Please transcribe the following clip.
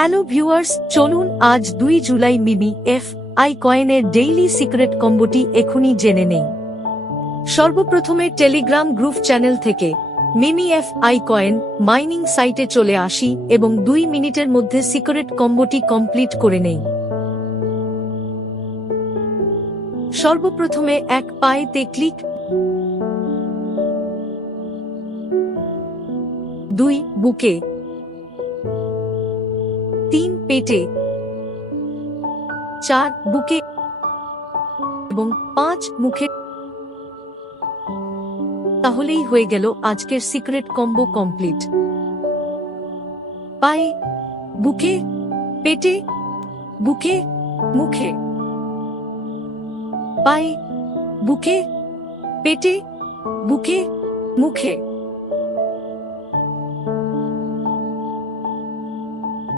Hello viewers, চলুন আজ 2 জুলাই মিমি F I কয়েনের ডেইলি সিক্রেট কম্বোটি এখনই জেনে নেই। সর্বপ্রথমে টেলিগ্রাম গ্রুপ চ্যানেল থেকে মিমি এফ আই কয়েন মাইনিং সাইটে চলে আসি এবং 2 মিনিটের মধ্যে সিক্রেট কম্বোটি কমপ্লিট করে নেই। সর্বপ্রথমে এক পায়েতে ক্লিক, 2 বুকে, 3 পেটে, 4 বুকে এবং 5 মুখে। তাহলেই হয়ে গেল আজকের সিক্রেট কম্বো কমপ্লিট। পায়ে, বুকে, পেটে, বুকে, মুখে। পায়ে, বুকে, পেটে, বুকে, মুখে।